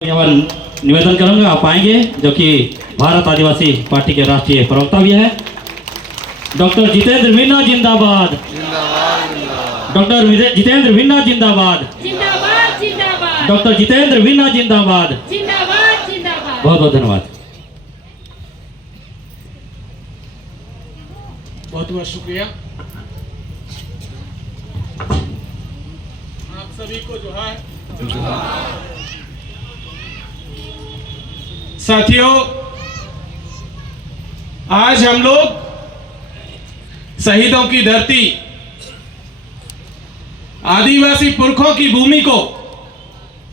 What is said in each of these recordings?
यहाँ निवेदन करूंगा, आप आएंगे, जो कि भारत आदिवासी पार्टी के राष्ट्रीय प्रवक्ता भी है। डॉक्टर जितेंद्र मीना जिंदाबाद, डॉक्टर जितेंद्र मीना जिंदाबाद, डॉक्टर जितेंद्र मीना जिंदाबाद। बहुत बहुत धन्यवाद। बहुत बहुत शुक्रिया। आप सभी को जोहार। साथियों, आज हम लोग शहीदों की धरती, आदिवासी पुरखों की भूमि को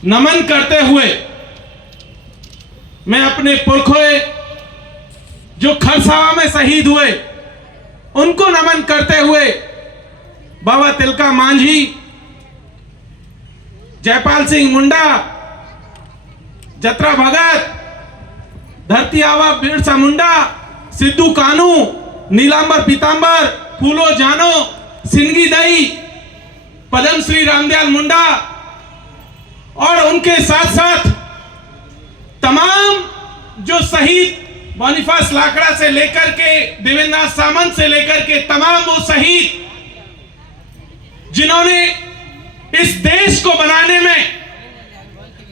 नमन करते हुए, मैं अपने पुरखों जो खरसावा में शहीद हुए उनको नमन करते हुए बाबा तिलका मांझी, जयपाल सिंह मुंडा, जतरा भगत, धरती आवा बिरसा मुंडा, सिद्धू कानू, नीलांबर पीतांबर, फूलो जानो, सिंगी दई, पद्म श्री रामदयाल मुंडा और उनके साथ साथ तमाम जो शहीद बोनीफास लाकड़ा से लेकर के देवेंद्रनाथ सामंत से लेकर के तमाम वो शहीद जिन्होंने इस देश को बनाने में,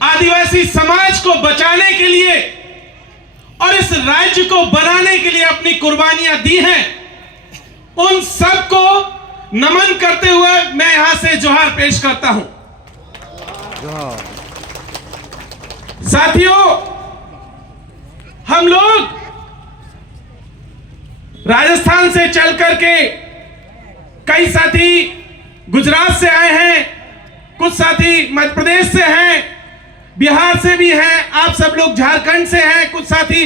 आदिवासी समाज को बचाने के लिए और इस राज्य को बनाने के लिए अपनी कुर्बानियां दी हैं, उन सबको नमन करते हुए मैं यहां से जोहार पेश करता हूं। साथियों, हम लोग राजस्थान से चल करके, कई साथी गुजरात से आए हैं, कुछ साथी मध्य प्रदेश से हैं, बिहार से भी हैं, आप सब लोग झारखंड से हैं, कुछ साथी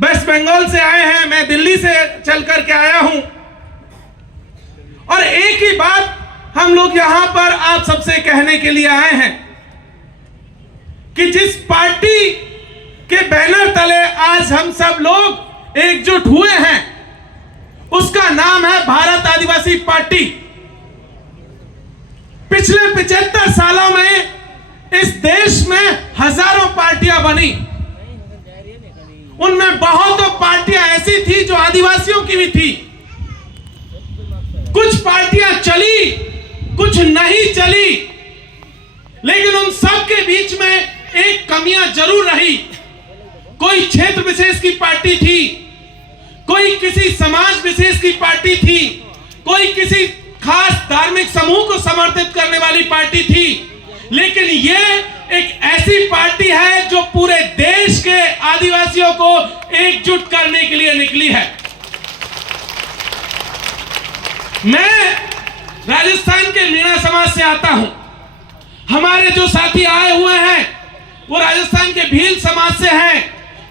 वेस्ट बंगाल से आए हैं, मैं दिल्ली से चल करके आया हूं। और एक ही बात हम लोग यहां पर आप सबसे कहने के लिए आए हैं कि जिस पार्टी के बैनर तले आज हम सब लोग एकजुट हुए हैं, उसका नाम है भारत आदिवासी पार्टी। पिछले 75 सालों में इस देश में हजारों पार्टियां बनी, उनमें बहुत पार्टियां ऐसी थी जो आदिवासियों की भी थी। कुछ पार्टियां चली, कुछ नहीं चली, लेकिन उन सब के बीच में एक कमियां जरूर रही। कोई क्षेत्र विशेष की पार्टी थी, कोई किसी समाज विशेष की पार्टी थी, कोई किसी खास धार्मिक समूह को समर्थित करने वाली पार्टी थी, लेकिन ये एक ऐसी पार्टी है जो पूरे देश के आदिवासियों को एकजुट करने के लिए निकली है। मैं राजस्थान के मीणा समाज से आता हूं। हमारे जो साथी आए हुए हैं वो राजस्थान के भील समाज से हैं,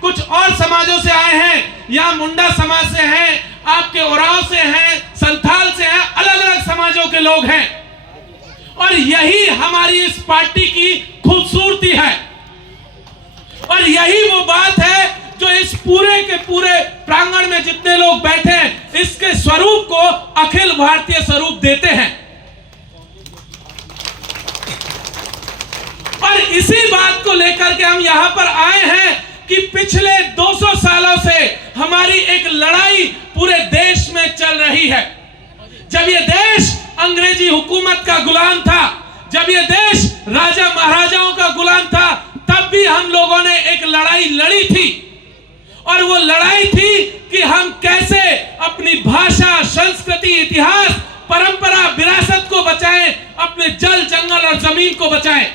कुछ और समाजों से आए हैं, या मुंडा समाज से हैं, आपके ओराव से हैं, संथाल से हैं, अलग अलग समाजों के लोग हैं। और यही हमारी इस पार्टी की खूबसूरती है, और यही वो बात है जो इस पूरे के पूरे प्रांगण में जितने लोग बैठे हैं, इसके स्वरूप को अखिल भारतीय स्वरूप देते हैं। और इसी बात को लेकर के हम यहां पर आए हैं कि पिछले 200 सालों से हमारी एक लड़ाई पूरे देश में चल रही है। जब ये देश अंग्रेजी हुकूमत का गुलाम था, जब ये देश राजा महाराजाओं का गुलाम था, तब भी हम लोगों ने एक लड़ाई लड़ी थी। और वो लड़ाई थी कि हम कैसे अपनी भाषा, संस्कृति, इतिहास, परंपरा, विरासत को बचाएं, अपने जल, जंगल और जमीन को बचाएं।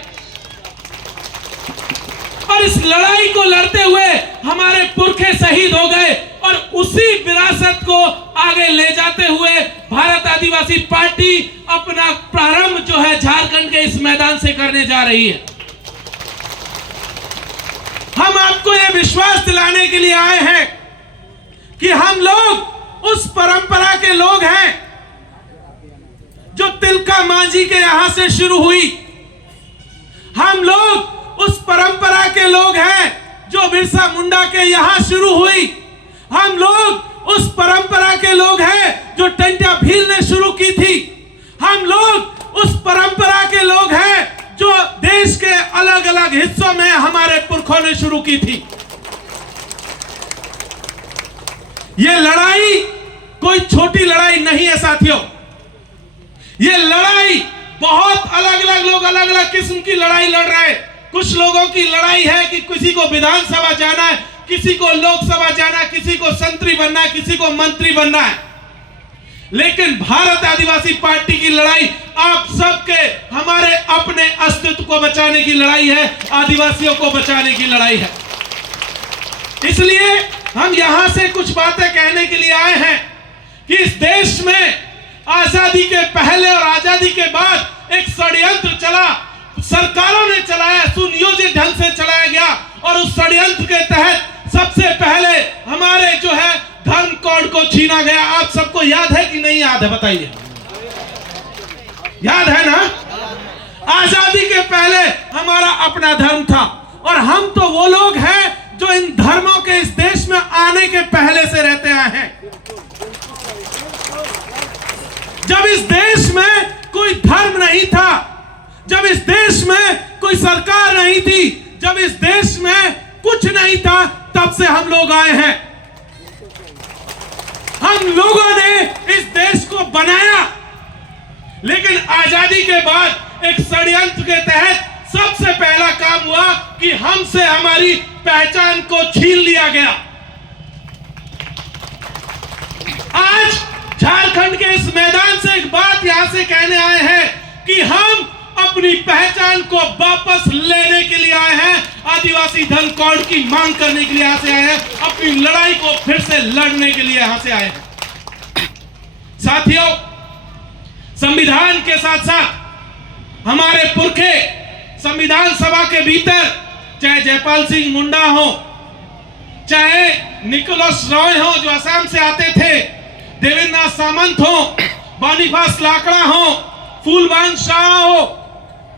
और इस लड़ाई को लड़ते हुए हमारे पुरखे शहीद हो गए, और उसी विरासत को आगे ले जाते हुए भारत आदिवासी पार्टी अपना प्रारंभ जो है झारखंड के इस मैदान से करने जा रही है। हम आपको यह विश्वास दिलाने के लिए आए हैं कि हम लोग उस परंपरा के लोग हैं जो तिलका मांझी के यहां से शुरू हुई। हम लोग उस परंपरा के लोग हैं जो बिरसा मुंडा के यहां शुरू हुई। हम लोग उस परंपरा के लोग हैं जो टंट्या भील ने शुरू की थी। हम लोग उस परंपरा के लोग हैं जो देश के अलग अलग हिस्सों में हमारे पुरखों ने शुरू की थी। ये लड़ाई कोई छोटी लड़ाई नहीं है साथियों। ये लड़ाई बहुत अलग अलग लोग अलग अलग किस्म की लड़ाई लड़ रहे हैं। कुछ लोगों की लड़ाई है कि किसी को विधानसभा जाना है, किसी को लोकसभा जाना है, किसी को संतरी बनना है, किसी को मंत्री बनना है। लेकिन भारत आदिवासी पार्टी की लड़ाई आप सबके हमारे अपने अस्तित्व को बचाने की लड़ाई है, आदिवासियों को बचाने की लड़ाई है। इसलिए हम यहां से कुछ बातें कहने के लिए आए हैं कि इस देश में आजादी के पहले और आजादी के बाद एक षड्यंत्र चला, सरकारों ने चलाया, सुनियोजित ढंग से चलाया गया। और उस षड्यंत्र के तहत सबसे पहले हमारे जो है धर्म कोड को छीना गया। आप सबको याद है कि नहीं याद है, बताइए। याद है ना? आजादी के पहले हमारा अपना धर्म था और हम तो वो लोग हैं जो इन धर्मों के इस देश में आने के पहले से रहते आए हैं। जब इस देश में कोई धर्म नहीं था, जब इस देश में कोई सरकार नहीं थी, जब इस देश में कुछ नहीं था, तब से हम लोग आए हैं। हम लोगों ने इस देश को बनाया, लेकिन आजादी के बाद एक षड्यंत्र के तहत सबसे पहला काम हुआ कि हमसे हमारी पहचान को छीन लिया गया। आज झारखंड के इस मैदान से एक बात यहां से कहने आए हैं कि हम अपनी पहचान को वापस लेने के लिए आए हैं, आदिवासी धर्म कोड की मांग करने के लिए यहां से आए हैं, अपनी लड़ाई को फिर से लड़ने के लिए यहां से आए हैं। साथियों, संविधान के साथ साथ हमारे पुरखे संविधान सभा के भीतर, चाहे जयपाल सिंह मुंडा हो, चाहे निकोलस रॉय हो जो असम से आते थे, देवेंद्र नाथ सामंत हो, बॉनीफास लाकड़ा हो, फूलबान शाह हो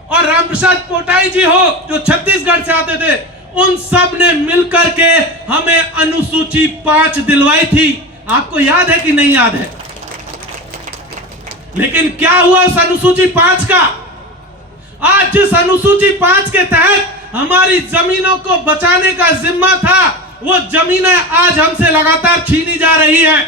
और रामप्रसाद पोटाई जी हो जो छत्तीसगढ़ से आते थे, उन सब ने मिलकर के हमें अनुसूची 5 दिलवाई थी। आपको याद है कि नहीं याद है? लेकिन क्या हुआ उस अनुसूची 5 का? आज जिस अनुसूची 5 के तहत हमारी जमीनों को बचाने का जिम्मा था, वो जमीनें आज हमसे लगातार छीनी जा रही हैं।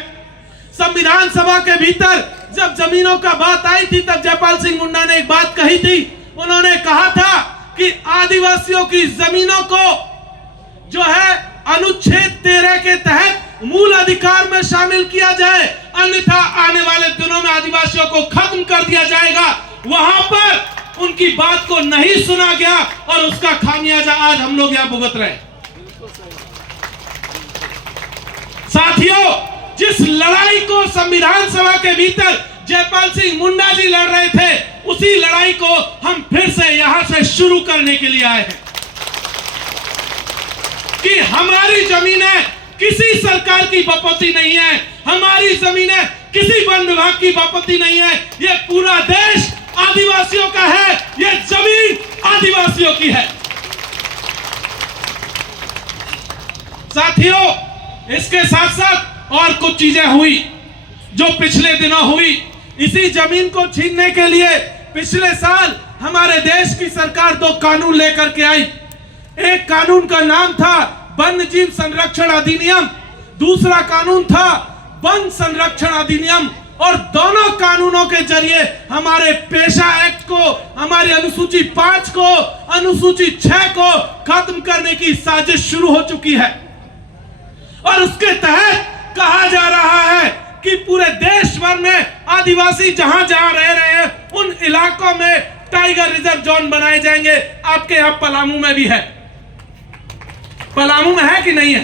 संविधान सभा के भीतर जब जमीनों का बात आई थी, तब जयपाल सिंह मुंडा ने एक बात कही थी। उन्होंने कहा था कि आदिवासियों की जमीनों को जो है अनुच्छेद 13 के तहत मूल अधिकार में शामिल किया जाए, अन्यथा आने वाले दिनों में आदिवासियों को खत्म कर दिया जाएगा। वहां पर उनकी बात को नहीं सुना गया और उसका खामियाजा आज हम लोग यहां भुगत रहे हैं। साथियों, जिस लड़ाई को संविधान सभा के भीतर जयपाल सिंह मुंडा जी लड़ रहे थे, उसी लड़ाई को हम फिर से यहां से शुरू करने के लिए आए हैं कि हमारी जमीनें किसी सरकार की बपौती नहीं है, हमारी जमीनें किसी वन विभाग की बपौती नहीं है। यह पूरा देश आदिवासियों का है, यह जमीन आदिवासियों की है। साथियों, इसके साथ साथ और कुछ चीजें हुई जो पिछले दिनों हुई। इसी जमीन को छीनने के लिए पिछले साल हमारे देश की सरकार 2 कानून लेकर के आई। एक कानून का नाम था वन्य जीव संरक्षण अधिनियम, दूसरा कानून था वन संरक्षण अधिनियम। और दोनों कानूनों के जरिए हमारे पेशा एक्ट को, हमारी अनुसूची 5 को, अनुसूची 6 को खत्म करने की साजिश शुरू हो चुकी है। और उसके तहत कहा जा रहा है कि पूरे देश भर में आदिवासी जहां जहां रह रहे हैं, उन इलाकों में टाइगर रिजर्व जोन बनाए जाएंगे। आपके यहां पलामू में भी है, पलामू में है कि नहीं है?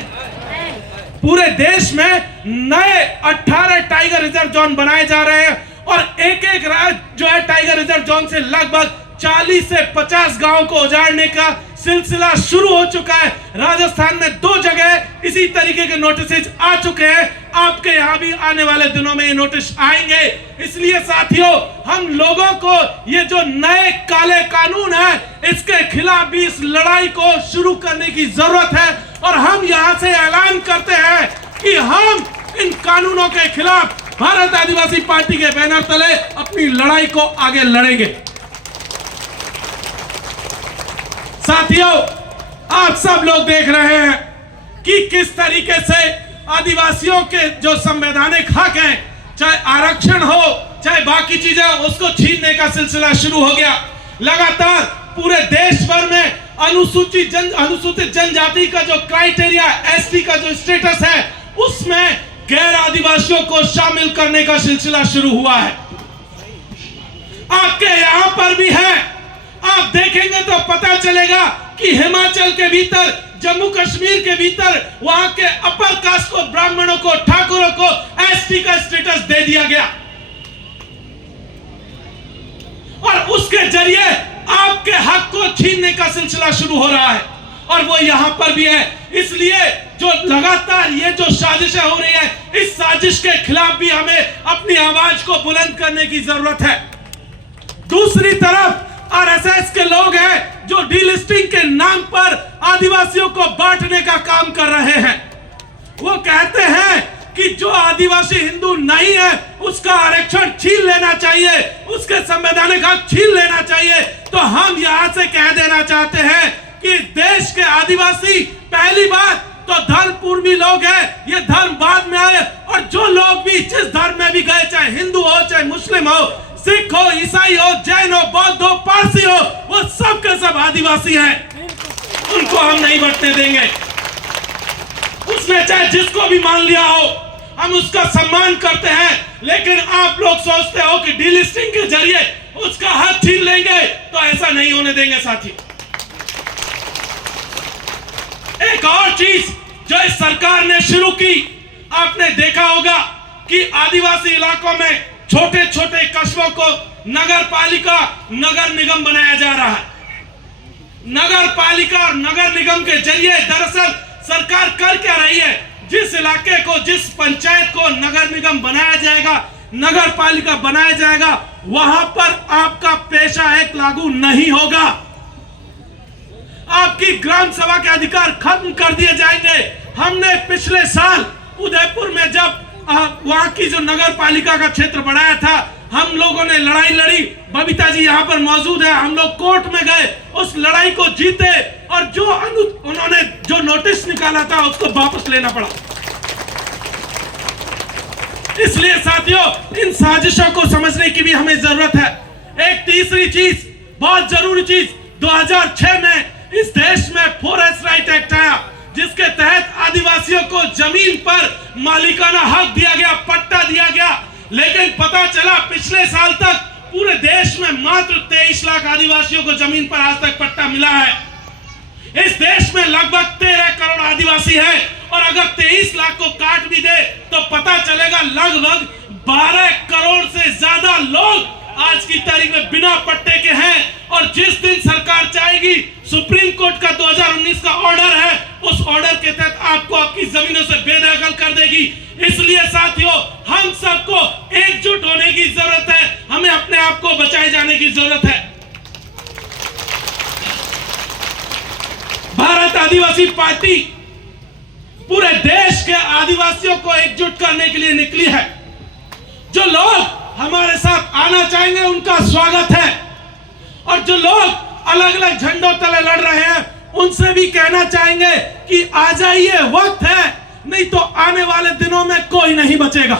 पूरे देश में नए 18 टाइगर रिजर्व जोन बनाए जा रहे हैं और एक एक राज्य जो है टाइगर रिजर्व जोन से लगभग 40 से 50 गांव को उजाड़ने का सिलसिला शुरू हो चुका है। राजस्थान में 2 जगह इसी तरीके के नोटिस आ चुके हैं। आपके यहां भी आने वाले दिनों में ये नोटिस आएंगे। इसलिए साथियों, हम लोगों को ये जो नए काले कानून है, इसके खिलाफ भी इस लड़ाई को शुरू करने की जरूरत है। और हम यहां से ऐलान करते हैं कि हम इन कानूनों के खिलाफ भारत आदिवासी पार्टी के बैनर तले अपनी लड़ाई को आगे लड़ेंगे। साथियों, आप सब लोग देख रहे हैं कि किस तरीके से आदिवासियों के जो संवैधानिक हक हैं, चाहे आरक्षण हो चाहे बाकी चीजें, उसको छीनने का सिलसिला शुरू हो गया। लगातार पूरे देश भर में अनुसूचित जनजाति का जो क्राइटेरिया, एसटी का जो स्टेटस है, उसमें गैर आदिवासियों को शामिल करने का सिलसिला शुरू हुआ है। आपके यहां पर भी है। आप देखेंगे तो पता चलेगा कि हिमाचल के भीतर, जम्मू कश्मीर के भीतर, वहां के अपर कास्ट को, ब्राह्मणों को, ठाकुरों को एसटी का स्टेटस दे दिया गया और उसके जरिए आपके हक को छीनने का सिलसिला शुरू हो रहा है और वो यहां पर भी है। इसलिए जो लगातार ये जो साजिशें हो रही है, इस साजिश के खिलाफ भी हमें अपनी आवाज को बुलंद करने की जरूरत है। दूसरी तरफ आरएसएस के लोग हैं जो डीलिस्टिंग के नाम पर आदिवासियों को बांटने का काम कर रहे हैं। वो कहते हैं कि जो आदिवासी हिंदू नहीं है उसका आरक्षण छीन लेना चाहिए, उसके संवैधानिक हक छीन लेना चाहिए। तो हम यहां से कह देना चाहते हैं कि देश के आदिवासी पहली बात तो धर्म पूर्वी लोग हैं, ये धर्म बाद में आए और जो लोग भी जिस धर्म में भी गए, चाहे हिंदू हो चाहे मुस्लिम हो, सिख हो, ईसाई हो, जैन हो, बौद्ध हो, पारसी हो, वो सब के सब आदिवासी हैं। उनको हम नहीं बंटने देंगे। उसने चाहे जिसको भी मान लिया हो, हम उसका सम्मान करते हैं। लेकिन आप लोग सोचते हो कि डीलिस्टिंग के जरिए उसका हक छीन लेंगे, तो ऐसा नहीं होने देंगे साथी। एक और चीज जो इस सरकार ने शुरू की, आपने देखा होगा कि आदिवासी इलाकों में छोटे छोटे कस्बों को नगर पालिका, नगर निगम बनाया जा रहा है। नगर पालिका और नगर निगम के जरिए दरअसल सरकार कर क्या रही है, जिस इलाके को, जिस पंचायत को नगर निगम बनाया जाएगा, नगर पालिका बनाया जाएगा, वहां पर आपका पेशा एक लागू नहीं होगा। आपकी ग्राम सभा के अधिकार खत्म कर दिए जाएंगे। हमने पिछले साल उदयपुर में जब वहां की जो नगर पालिका का क्षेत्र बढ़ाया था, हम लोगों ने लड़ाई लड़ी। बबीता जी यहां पर मौजूद है। हम लोग कोर्ट में गए, उस लड़ाई को जीते और जो उन्होंने जो नोटिस निकाला था उसको वापस लेना पड़ा। इसलिए साथियों, इन साजिशों को समझने की भी हमें जरूरत है। एक तीसरी चीज, बहुत जरूरी चीज, 2006 में इस देश में फॉरेस्ट राइट एक्ट आया, जिसके तहत आदिवासियों को जमीन पर मालिकाना हक दिया गया, पट्टा दिया गया। लेकिन पता चला पिछले साल तक पूरे देश में मात्र 23 लाख आदिवासियों को जमीन पर आज तक पट्टा मिला है। इस देश में लगभग 13 करोड़ आदिवासी हैं और अगर 23 लाख को काट भी दे तो पता चलेगा लगभग 12 करोड़ से ज्यादा लोग आज की तारीख में बिना पट्टे के हैं। और जिस दिन सरकार चाहेगी, सुप्रीम कोर्ट का 2019 का ऑर्डर है, उस ऑर्डर के तहत आपको आपकी जमीनों से बेदखल कर देगी। इसलिए साथियों, हम सबको एकजुट होने की जरूरत है। हमें अपने आप को बचाए जाने की जरूरत है। भारत आदिवासी पार्टी पूरे देश के आदिवासियों को एकजुट करने के लिए निकली है। जो लोग हमारे साथ आना चाहेंगे उनका स्वागत है और जो लोग अलग अलग झंडों तले लड़ रहे हैं उनसे भी कहना चाहेंगे कि आ जाइए, वक्त है, नहीं तो आने वाले दिनों में कोई नहीं बचेगा।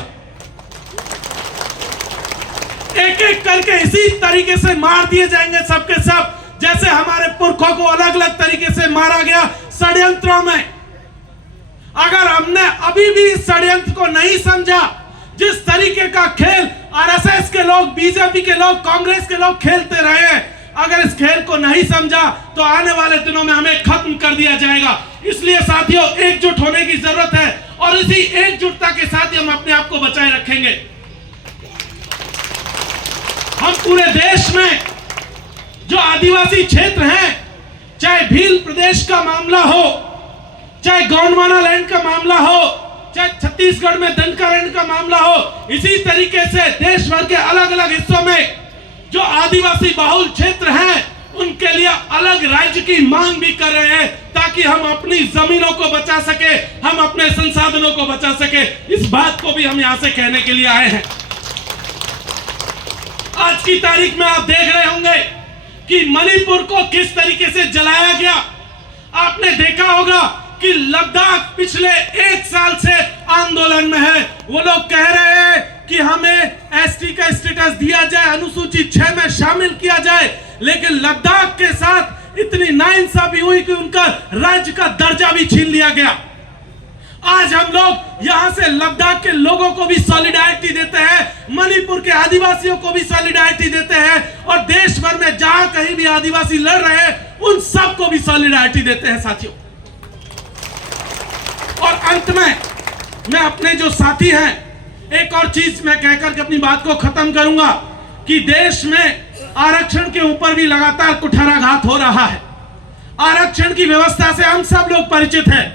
एक एक करके इसी तरीके से मार दिए जाएंगे सबके सब, जैसे हमारे पुरखों को अलग अलग तरीके से मारा गया षड्यंत्रों में। अगर हमने अभी भी इस षड्यंत्र को नहीं समझा, जिस तरीके का खेल आरएसएस के लोग, बीजेपी के लोग, कांग्रेस के लोग खेलते रहे हैं, अगर इस खेल को नहीं समझा तो आने वाले दिनों में हमें खत्म कर दिया जाएगा। इसलिए साथियों, एकजुट होने की जरूरत है और इसी एकजुटता के साथ ही हम अपने आप को बचाए रखेंगे। हम पूरे देश में जो आदिवासी क्षेत्र हैं, चाहे भील प्रदेश का मामला हो, चाहे गोंडवाना लैंड का मामला हो, चाहे छत्तीसगढ़ में दंडका लैंड का मामला हो, इसी तरीके से देश भर के अलग अलग हिस्सों में जो आदिवासी बहुल क्षेत्र हैं, उनके लिए अलग राज्य की मांग भी कर रहे हैं, ताकि हम अपनी जमीनों को बचा सके, हम अपने संसाधनों को बचा सके। इस बात को भी हम यहां से कहने के लिए आए हैं। आज की तारीख में आप देख रहे होंगे कि मणिपुर को किस तरीके से जलाया गया। आपने देखा होगा कि लद्दाख पिछले 1 साल से आंदोलन में है। वो लोग कह रहे हैं कि हमें एसटी का स्टेटस दिया जाए, अनुसूची 6 में शामिल किया जाए, लेकिन लद्दाख के साथ इतनी नाइंसाफी हुई कि उनका राज्य का दर्जा भी छीन लिया गया। आज हम लोग यहां से लद्दाख के लोगों को भी सॉलिडारिटी देते हैं, मणिपुर के आदिवासियों को भी सॉलिडारिटी देते हैं, और देश भर में जहां कहीं भी आदिवासी लड़ रहे हैं उन सबको भी सॉलिडारिटी देते हैं साथियों। और अंत में मैं अपने जो साथी हैं, एक और चीज मैं कहकर के अपनी बात को खत्म करूंगा कि देश में आरक्षण के ऊपर भी लगातार कुठाराघात हो रहा है। आरक्षण की व्यवस्था से हम सब लोग परिचित हैं,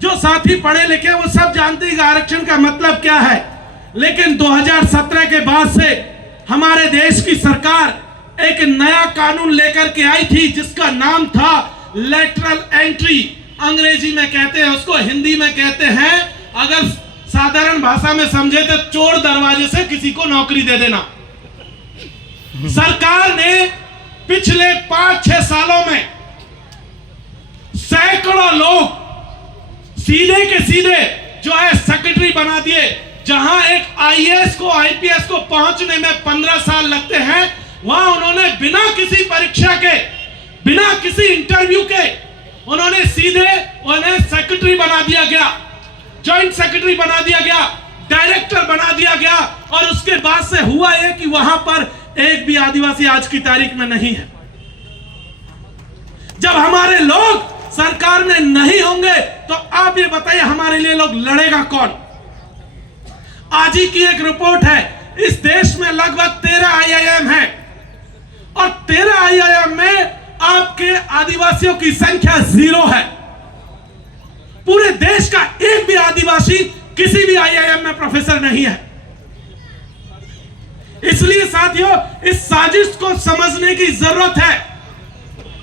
जो साथी पढ़े लिखे वो सब जानते हैं कि आरक्षण का मतलब क्या है। लेकिन 2017 के बाद से हमारे देश की सरकार एक नया कानून लेकर के आई थी जिसका नाम था लेटरल एंट्री। अंग्रेजी में कहते हैं उसको, हिंदी में कहते हैं, अगर साधारण भाषा में समझे तो चोर दरवाजे से किसी को नौकरी दे देना। सरकार ने पिछले 5-6 सालों में सैकड़ों लोग सीधे के सीधे जो है सेक्रेटरी बना दिए। जहां एक आईएएस को आईपीएस को पहुंचने में 15 साल लगते हैं, वहां उन्होंने बिना किसी परीक्षा के, बिना किसी इंटरव्यू के, उन्होंने सीधे उन्हें सेक्रेटरी बना दिया गया, जॉइंट सेक्रेटरी बना दिया गया, डायरेक्टर बना दिया गया। और उसके बाद से हुआ यह कि वहां पर एक भी आदिवासी आज की तारीख में नहीं है। जब हमारे लोग सरकार में नहीं होंगे तो आप ये बताइए हमारे लिए लोग लड़ेगा कौन। आज ही की एक रिपोर्ट है, इस देश में लगभग 13 आईआईएम है और 13 आईआईएम में आपके आदिवासियों की संख्या 0 है। पूरे देश का एक भी आदिवासी किसी भी आईआईएम में प्रोफेसर नहीं है। इसलिए साथियों, इस साजिश को समझने की जरूरत है,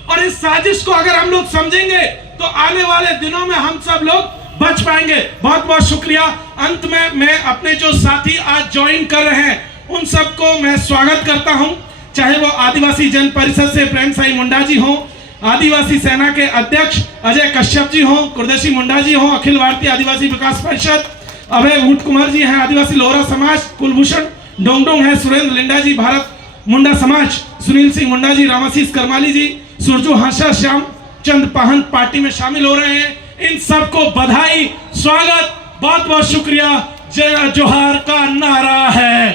और इस साजिश को अगर हम लोग समझेंगे तो आने वाले दिनों में हम सब लोग बच पाएंगे। बहुत बहुत शुक्रिया। अंत में मैं अपने जो साथी आज ज्वाइन कर रहे हैं उन सबको मैं स्वागत करता हूं, चाहे वो आदिवासी जन परिषद से प्रेम साई मुंडा जी हो, आदिवासी सेना के अध्यक्ष अजय कश्यप जी हो, कुरदेशी मुंडा जी हो, अखिल भारतीय आदिवासी विकास परिषद अभय ऊंट कुमार जी हैं, आदिवासी लोहरा समाज कुलभूषण डोंगडोंग है, सुरेंद्र लिंडा जी भारत मुंडा समाज, सुनील सिंह मुंडा जी, रामाशीष करमाली जी, सुरजू हाशा श्याम चंद पाहन पार्टी में शामिल हो रहे हैं। इन सबको बधाई, स्वागत, बहुत बहुत शुक्रिया। जय जोहर का नारा है,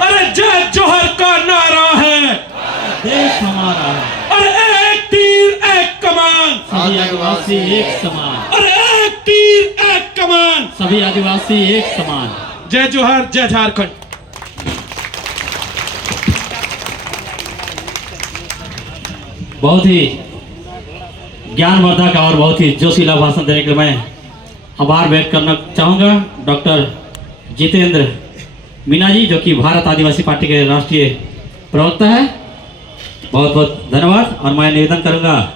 अरे जय जोहर का नारा है, देश हमारा है, अरे एक तीर एक कमान, सभी आदिवासी एक समान, अरे एक तीर एक कमान, सभी आदिवासी एक समान। जय जोहर, जय झारखंड। बहुत ही ज्ञानवर्धक और बहुत ही जोशीला भाषण देने के लिए मैं आभार व्यक्त करना चाहूँगा डॉक्टर जितेंद्र मीना जी, जो कि भारत आदिवासी पार्टी के राष्ट्रीय प्रवक्ता है। बहुत बहुत धन्यवाद। और मैं निवेदन करूँगा